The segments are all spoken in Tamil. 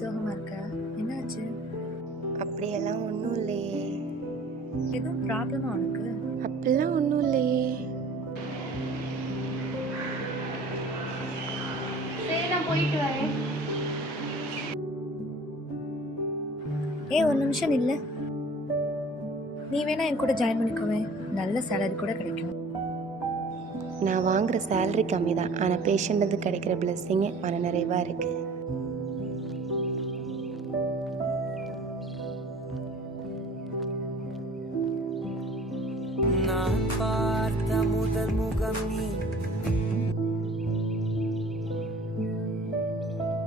சோகமாக இருக்க? என்னாச்சு? அப்படியெல்லாம் ஒன்றும் இல்லையே. எதுவும் ப்ராப்ளமா உனக்கு? அப்படிலாம் ஒன்றும் இல்லையே. சரி, நான் போயிட்டு வரேன். ஒரு நிமிஷம் இல்லை. நீ வேணா என் கூட ஜாயின் பண்ணிக்கோவேன். நல்ல சேலரி கூட கிடைக்கும். நான் வாங்குகிற சேலரி கம்மி தான், ஆனால் பேஷண்ட்டு கிடைக்கிற பிளெஸ்ஸிங்கு மன நிறைவாக இருக்குது. நான் பார்த்த முதல் முகம் நீ.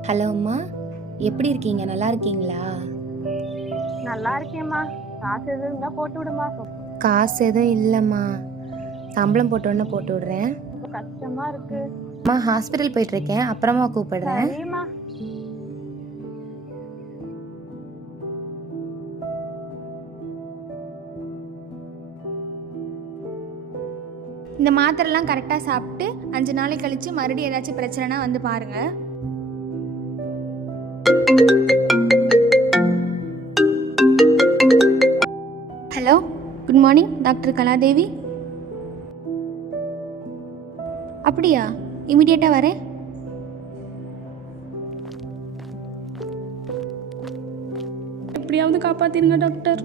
ஹலோ அம்மா, எப்படி இருக்கீங்க? நல்லா இருக்கீங்களா? நல்லா இருக்கேம்மா. காசு எதுவும் இருந்தா போட்டு விடுமா. காசு எதுவும் இல்லைம்மா, சம்பளம் போட்டோன்னு போட்டு விடுறேன். ரொம்ப கஷ்டமா இருக்கு. அம்மா ஹாஸ்பிட்டல் போயிட்டுருக்கேன், அப்புறமா கூப்பிடுறேன். சரிம்மா. இந்த மாத்திரைலாம் கரெக்டாக சாப்பிட்டு 5 நாளைக்கு கழித்து மறுபடியும் ஏதாச்சும் பிரச்சனைனா வந்து பாருங்கள். Hello, good morning doctor Kaladevi. அப்படியா? இமிடியேட்டாக வரேன். எப்படியாவது காப்பாற்றிருங்க doctor.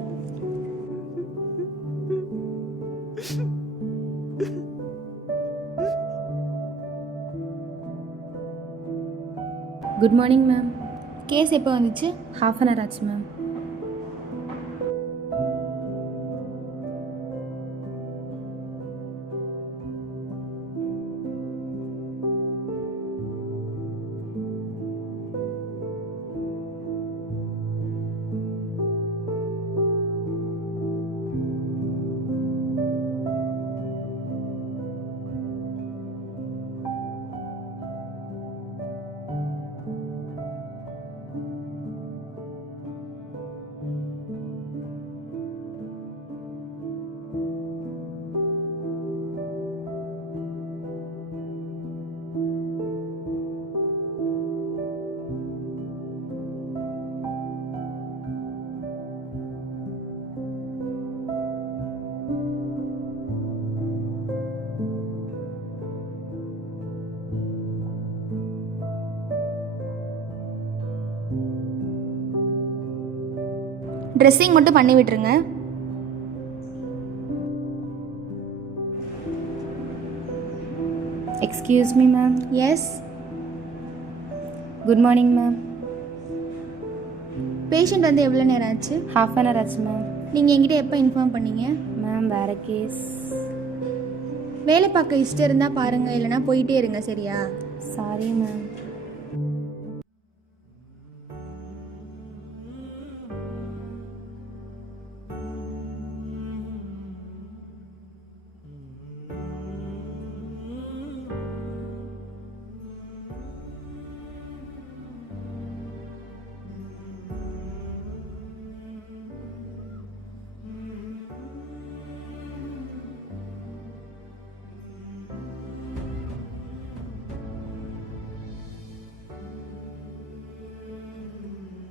Good morning ma'am. Case எப்போ வந்துச்சு? ஹாஃப் அன் ஹவர் ஆச்சு மேம். ட்ரெஸ்ஸிங் மட்டும் பண்ணி விட்டுருங்க. Excuse me ma'am. Yes. Good morning ma'am. Patient வந்து எவ்வளோ நேரம் ஆச்சு? ஹாஃப் அன் ஹவர் ஆச்சு மேம். நீங்கள் என்கிட்ட எப்போ இன்ஃபார்ம் பண்ணீங்க? மேம் வேறு கேஸ். வேலை பார்க்க இஷ்டம் இருந்தால் பாருங்கள், இல்லைனா போயிட்டே இருங்க. சரியா? Sorry ma'am.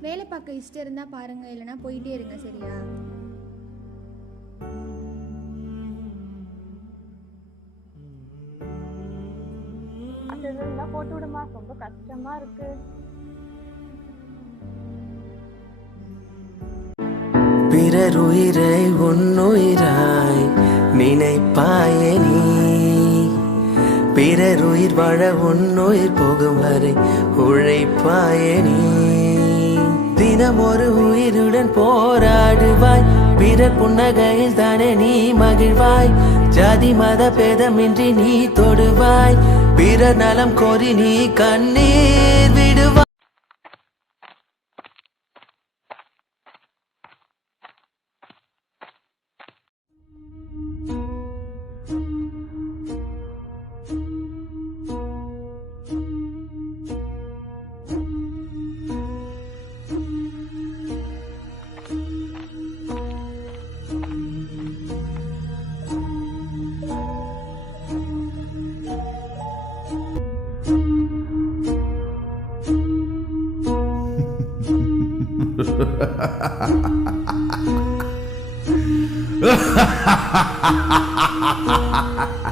வேலை பார்க்க இஷ்டம் இருந்தால் பாருங்கள், இல்லைனா போயிட்டே இருங்க. சரியா? காசு எதுவும் இருந்தா போட்டு விடுமா. ரொம்ப கஷ்டமா இருக்கு. பிறர் உயிரை உன்னுயிராய் நினைப்பாயே நீ. பிறர் உயிர் வாழ உன்னுயிர் போகும் வரை உழைப்பாயே நீ. தினம் ஒரு உயிருடன் போராடுவாய். பிறர் புன்னகையில் தானே நீ மகிழ்வாய். ஜாதி மத பேதமின்றி நீ தொடுவாய். பிறர் நலம் கோரி நீ கண்ணீர் விடுவாய். ha ha ha ha ha ha